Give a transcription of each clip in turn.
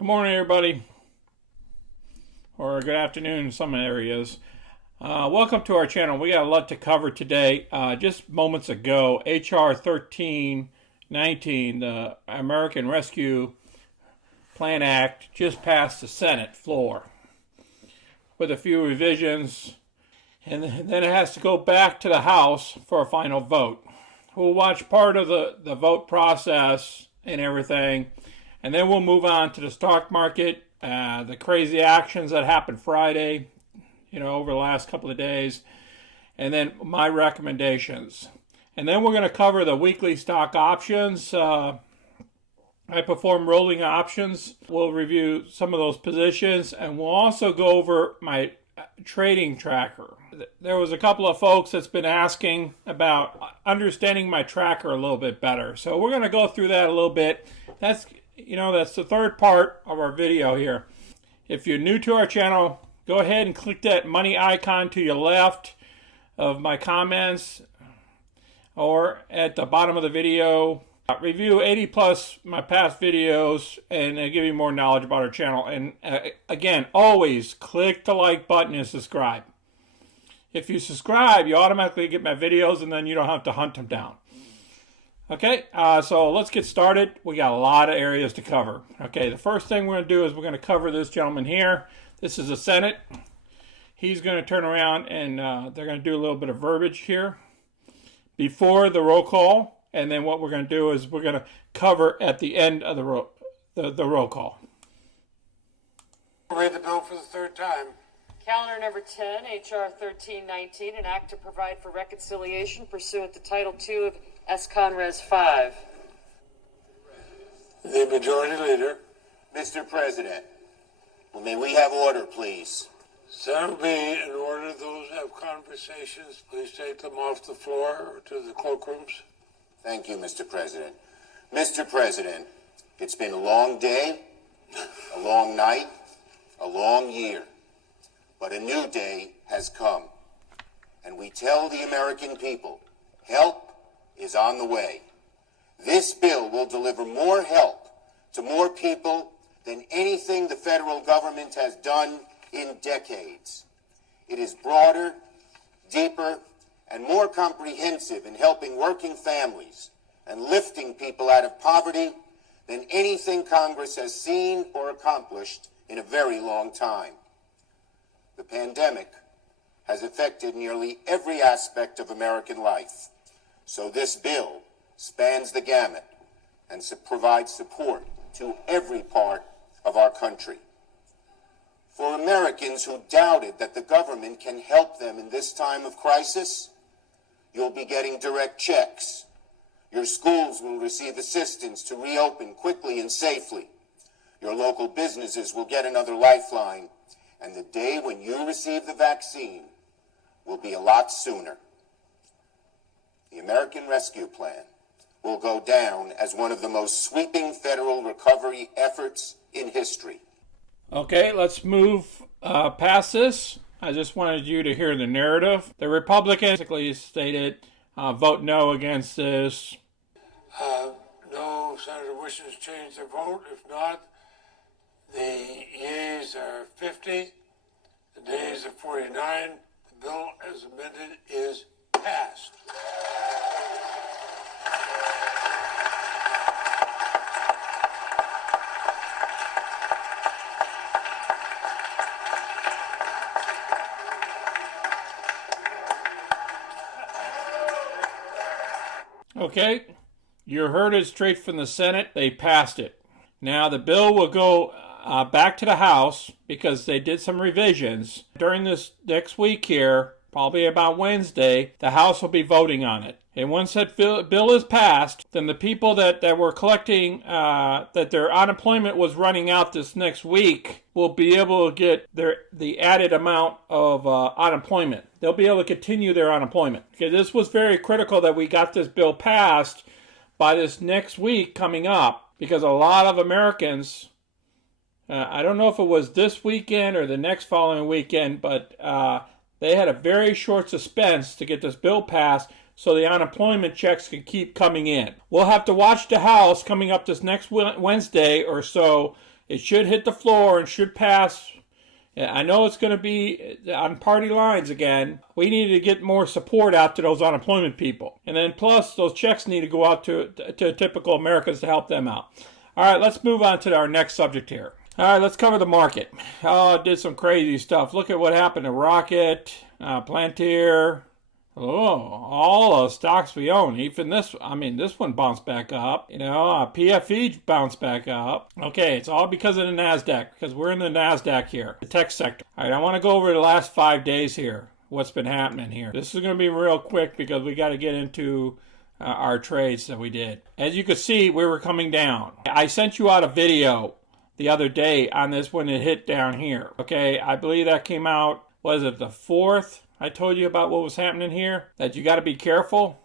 Good morning, everybody, or good afternoon in some areas. Welcome to our channel. We got a lot to cover today. Just moments ago, HR 1319, the American Rescue Plan Act, just passed the Senate floor with a few revisions, and then it has to go back to the House for a final vote. We'll watch part of the vote process and everything, and then we'll move on to the stock market, the crazy actions that happened Friday, over the last couple of days, and then my recommendations. And then we're going to cover the weekly stock options. I perform rolling options. We'll review some of those positions, and we'll also go over my trading tracker. There was a couple of folks that's been asking about understanding my tracker a little bit better. So we're going to go through that a little bit. That's the third part of our video here. If you're new to our channel, go ahead and click that money icon to your left of my comments or at the bottom of the video. Review 80 plus my past videos and give you more knowledge about our channel. And again, always click the like button and subscribe. If you subscribe, you automatically get my videos and then you don't have to hunt them down. Okay, so let's get started. We got a lot of areas to cover. Okay, the first thing we're going to do is we're going to cover this gentleman here. This is the Senate. He's going to turn around and they're going to do a little bit of verbiage here before the roll call. And then what we're going to do is we're going to cover at the end of the roll call. Read the bill for the third time. Calendar number 10, H.R. 1319, an act to provide for reconciliation pursuant to Title II of S-Conres 5. The Majority Leader. Mr. President, may we have order, please? So that'll be in order. Those who have conversations, please take them off the floor or to the cloakrooms. Thank you, Mr. President. Mr. President, it's been a long day, a long night, a long year. But a new day has come. And we tell the American people, help is on the way. This bill will deliver more help to more people than anything the federal government has done in decades. It is broader, deeper, and more comprehensive in helping working families and lifting people out of poverty than anything Congress has seen or accomplished in a very long time. The pandemic has affected nearly every aspect of American life, so this bill spans the gamut and provides support to every part of our country. For Americans who doubted that the government can help them in this time of crisis, you'll be getting direct checks. Your schools will receive assistance to reopen quickly and safely. Your local businesses will get another lifeline. And the day when you receive the vaccine will be a lot sooner. The American Rescue Plan will go down as one of the most sweeping federal recovery efforts in history. Okay, let's move past this. I just wanted you to hear the narrative. The Republicans basically stated, vote no against this. No senator wishes to change their vote. If not, the yeas are 50, the nays are 49. The bill as amended is passed. Okay, you heard it straight from the Senate. They passed it. Now the bill will go back to the House because they did some revisions. During this next week here, probably about Wednesday, the House will be voting on it. And once that bill is passed, then the people that were collecting, that their unemployment was running out this next week, will be able to get the added amount of unemployment. They'll be able to continue their unemployment. Okay, this was very critical that we got this bill passed by this next week coming up, because a lot of Americans, I don't know if it was this weekend or the next following weekend, but they had a very short suspense to get this bill passed so the unemployment checks can keep coming in. We'll have to watch the House coming up this next Wednesday or so It should hit the floor and should pass. I know it's going to be on party lines again. We need to get more support out to those unemployment people. And then plus, those checks need to go out to typical Americans to help them out. All right, let's move on to our next subject here. All right, let's cover the market. Oh, it did some crazy stuff. Look at what happened to Rocket, Plantier. Oh, all the stocks we own. Even this one bounced back up. PFE bounced back up. Okay, it's all because of the NASDAQ, because we're in the NASDAQ here, the tech sector. All right, I want to go over the last 5 days here, what's been happening here. This is going to be real quick because we got to get into our trades that we did. As you can see, we were coming down. I sent you out a video the other day on this when it hit down here. Okay, I believe that came out, was it the 4th? I told you about what was happening here, that you got to be careful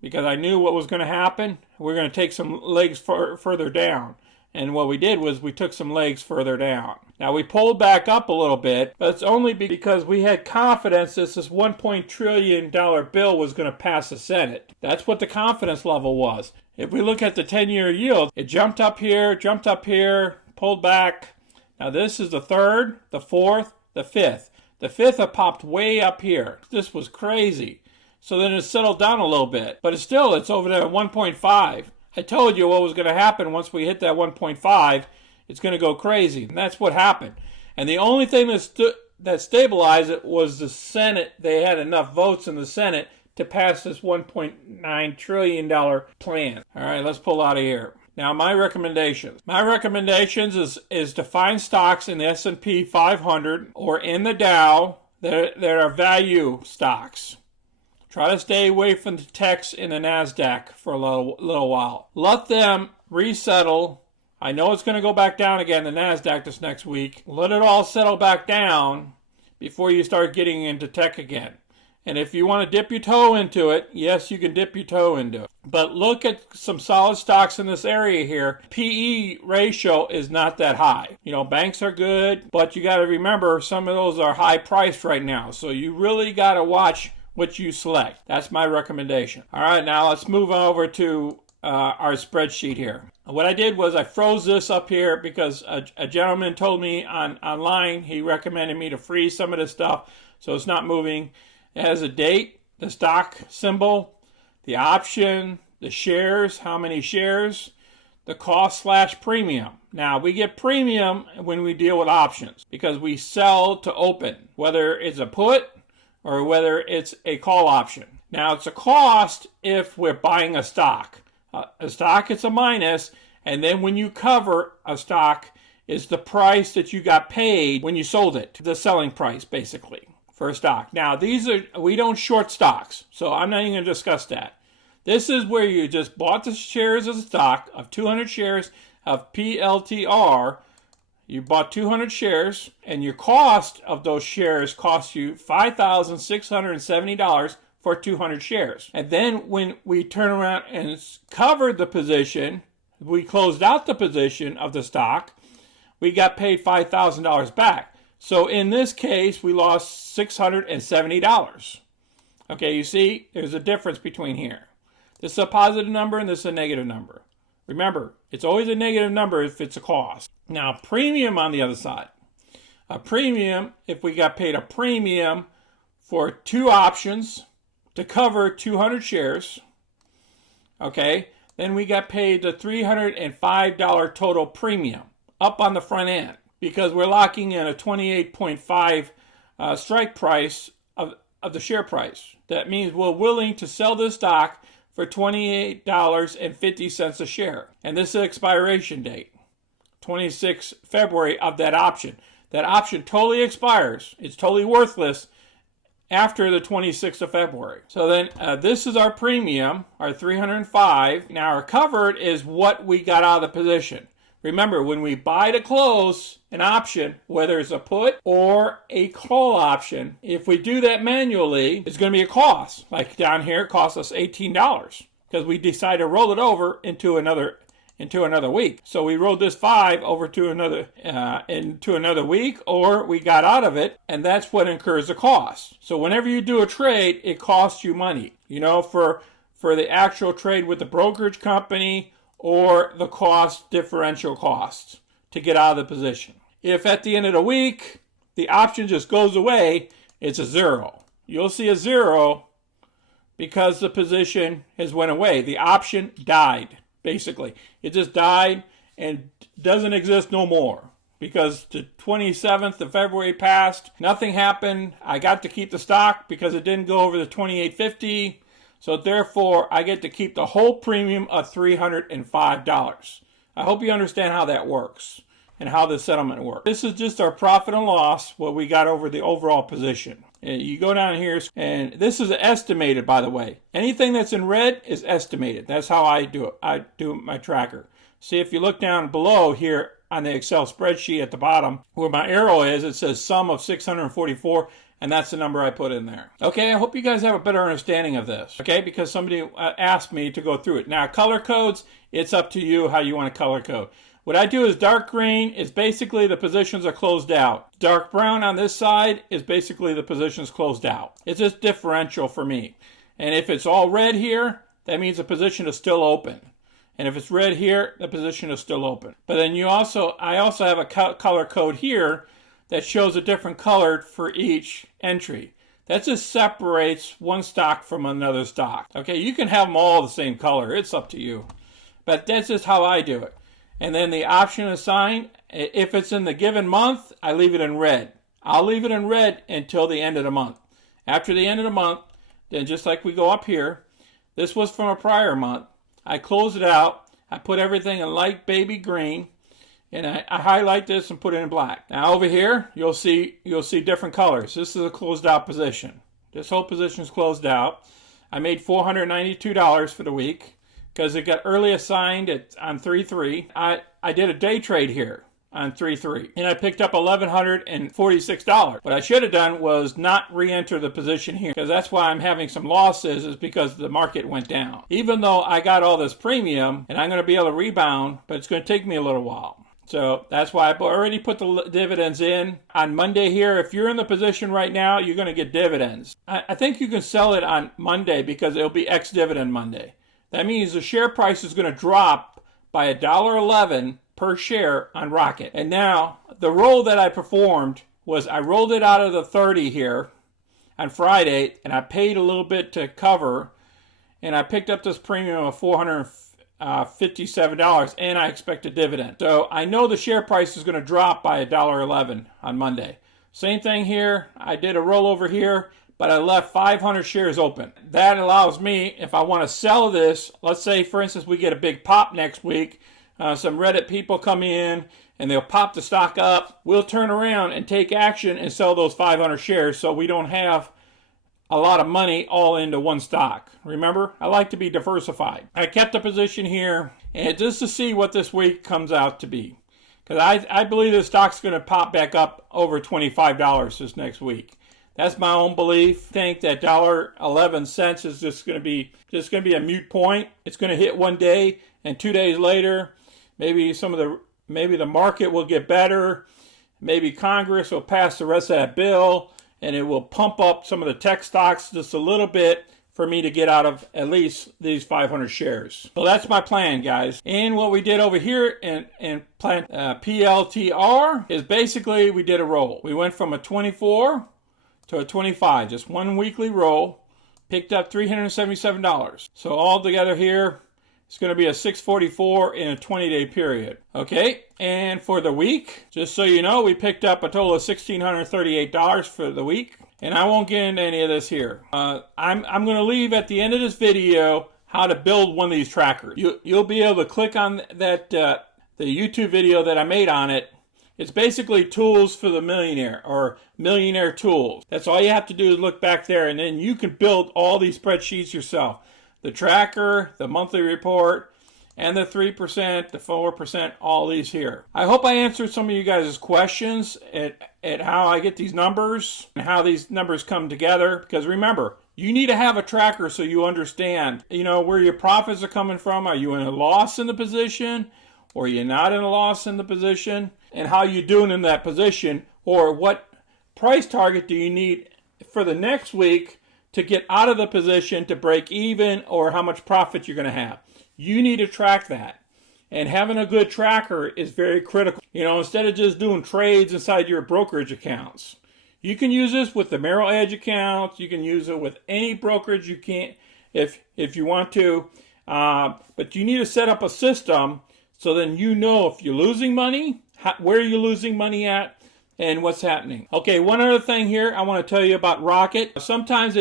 because I knew what was going to happen. We're going to take some legs further down. And what we did was we took some legs further down. Now we pulled back up a little bit, but it's only because we had confidence that this $1 trillion bill was going to pass the Senate. That's what the confidence level was. If we look at the 10-year yield, it jumped up here, pulled back. Now this is the 3rd, the 4th, the 5th. The 5th had popped way up here. This was crazy. So then it settled down a little bit. But it's over there at 1.5. I told you what was going to happen once we hit that 1.5. It's going to go crazy. And that's what happened. And the only thing that stabilized it was the Senate. They had enough votes in the Senate to pass this $1.9 trillion plan. All right, let's pull out of here. Now, my recommendations. My recommendations is to find stocks in the S&P 500 or in the Dow that are value stocks. Try to stay away from the techs in the NASDAQ for a little while. Let them resettle. I know it's going to go back down again, the NASDAQ, this next week. Let it all settle back down before you start getting into tech again. And if you want to dip your toe into it, yes, you can dip your toe into it. But look at some solid stocks in this area here. PE ratio is not that high. Banks are good, but you got to remember some of those are high priced right now. So you really got to watch what you select. That's my recommendation. All right, now let's move over to our spreadsheet here. What I did was I froze this up here because a gentleman told me online, he recommended me to freeze some of this stuff so it's not moving. It has a date, the stock symbol, the option, the shares, how many shares, the cost/premium. Now, we get premium when we deal with options because we sell to open, whether it's a put or whether it's a call option. Now, it's a cost if we're buying a stock. A stock, it's a minus, and then when you cover a stock, is the price that you got paid when you sold it, the selling price, basically. For a stock. Now, we don't short stocks, so I'm not even going to discuss that. This is where you just bought the shares of the stock of 200 shares of PLTR. You bought 200 shares, and your cost of those shares cost you $5,670 for 200 shares. And then when we turn around and covered the position, we closed out the position of the stock, we got paid $5,000 back. So in this case, we lost $670. Okay, you see, there's a difference between here. This is a positive number and this is a negative number. Remember, it's always a negative number if it's a cost. Now, premium on the other side. A premium, if we got paid a premium for 2 options to cover 200 shares, okay, then we got paid the $305 total premium up on the front end. Because we're locking in a 28.5 strike price of the share price. That means we're willing to sell this stock for $28.50 a share. And this is the expiration date, 26 February of that option. That option totally expires. It's totally worthless after the 26th of February. So then this is our premium, our 305. Now our covered is what we got out of the position. Remember, when we buy to close an option, whether it's a put or a call option, if we do that manually, it's going to be a cost. Like down here, it costs us $18 because we decided to roll it over into another week. So we rolled this 5 over to another week, or we got out of it, and that's what incurs the cost. So whenever you do a trade, it costs you money. For the actual trade with the brokerage company, or the differential costs to get out of the position. If at the end of the week, the option just goes away, it's a 0. You'll see a 0 because the position has went away. The option died, basically. It just died and doesn't exist no more. Because the 27th of February passed, nothing happened. I got to keep the stock because it didn't go over the 28.50. So therefore, I get to keep the whole premium of $305. I hope you understand how that works and how the settlement works. This is just our profit and loss, what we got over the overall position. You go down here, and this is estimated, by the way. Anything that's in red is estimated. That's how I do it. I do my tracker. See, if you look down below here on the Excel spreadsheet at the bottom, where my arrow is, it says sum of 644, and that's the number I put in there. Okay, I hope you guys have a better understanding of this, okay, because somebody asked me to go through it. Now, color codes, it's up to you how you want to color code. What I do is dark green is basically the positions are closed out. Dark brown on this side is basically the positions closed out. It's just differential for me. And if it's all red here, that means the position is still open. And if it's red here, the position is still open. But then I also have a color code here that shows a different color for each entry. That just separates one stock from another stock. Okay, you can have them all the same color. It's up to you. But that's just how I do it. And then the option assigned, if it's in the given month, I leave it in red. I'll leave it in red until the end of the month. After the end of the month, then just like we go up here, this was from a prior month. I close it out. I put everything in light baby green, and I highlight this and put it in black. Now over here, you'll see different colors. This is a closed out position. This whole position is closed out. I made $492 for the week because it got early assigned on 3/3. I did a day trade here on 3/3, and I picked up $1,146. What I should have done was not re-enter the position here, because that's why I'm having some losses, is because the market went down. Even though I got all this premium, and I'm going to be able to rebound, but it's going to take me a little while. So that's why I've already put the dividends in. On Monday here, if you're in the position right now, you're going to get dividends. I think you can sell it on Monday because it'll be ex-dividend Monday. That means the share price is going to drop by $1.11 per share on Rocket. And now, the roll that I performed was I rolled it out of the 30 here on Friday, and I paid a little bit to cover, and I picked up this premium of $457, and I expect a dividend. So I know the share price is going to drop by $1.11 on Monday. Same thing here. I did a rollover here, but I left 500 shares open. That allows me, if I want to sell this, let's say, for instance, we get a big pop next week, some Reddit people come in and they'll pop the stock up. We'll turn around and take action and sell those 500 shares so we don't have a lot of money all into one stock. Remember, I like to be diversified. I kept a position here and just to see what this week comes out to be. Because I believe the stock's going to pop back up over $25 this next week. That's my own belief. I think that $1.11 is just going to be a moot point. It's going to hit one day, and 2 days later, maybe the market will get better. Maybe Congress will pass the rest of that bill, and it will pump up some of the tech stocks just a little bit for me to get out of at least these 500 shares. So that's my plan, guys. And what we did over here in plan PLTR is basically we did a roll. We went from a 24 to a 25, just one weekly roll, picked up $377. So all together here, it's going to be a 644 in a 20-day period. Okay, and for the week, just so you know, we picked up a total of $1,638 for the week. And I won't get into any of this here. I'm going to leave at the end of this video how to build one of these trackers. You'll be able to click on that the YouTube video that I made on it. It's basically tools for the millionaire, or millionaire tools. That's all you have to do is look back there, and then you can build all these spreadsheets yourself. The tracker, the monthly report, and the 3%, the 4%, all these here. I hope I answered some of you guys' questions at how I get these numbers and how these numbers come together. Because remember, you need to have a tracker so you understand, where your profits are coming from. Are you in a loss in the position, or are you not in a loss in the position? And how you doing in that position, or what price target do you need for the next week to get out of the position to break even, or how much profit you're going to have. You need to track that. And having a good tracker is very critical. Instead of just doing trades inside your brokerage accounts. You can use this with the Merrill Edge accounts. You can use it with any brokerage you can if you want to. But you need to set up a system so then if you're losing money, where you're losing money at, and what's happening. Okay, one other thing here I want to tell you about Rocket. Sometimes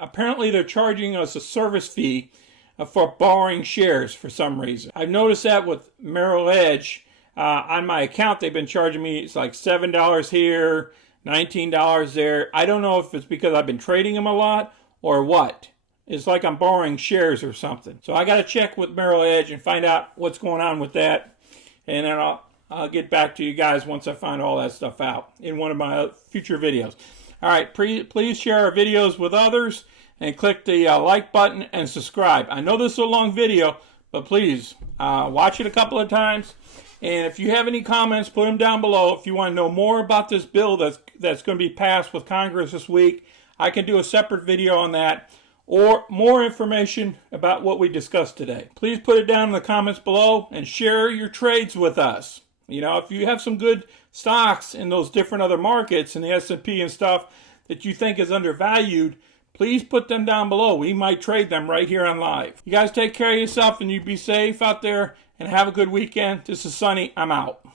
apparently they're charging us a service fee for borrowing shares for some reason. I've noticed that with Merrill Edge. On my account, they've been charging me, it's like $7 here, $19 there. I don't know if it's because I've been trading them a lot or what. It's like I'm borrowing shares or something. So I got to check with Merrill Edge and find out what's going on with that. And then I'll get back to you guys once I find all that stuff out in one of my future videos. All right, please share our videos with others and click the like button and subscribe. I know this is a long video, but please watch it a couple of times. And if you have any comments, put them down below. If you want to know more about this bill that's going to be passed with Congress this week, I can do a separate video on that, or more information about what we discussed today. Please put it down in the comments below and share your trades with us. If you have some good stocks in those different other markets in the S&P and stuff that you think is undervalued, please put them down below. We might trade them right here on live. You guys take care of yourself and you be safe out there and have a good weekend. This is Sonny. I'm out.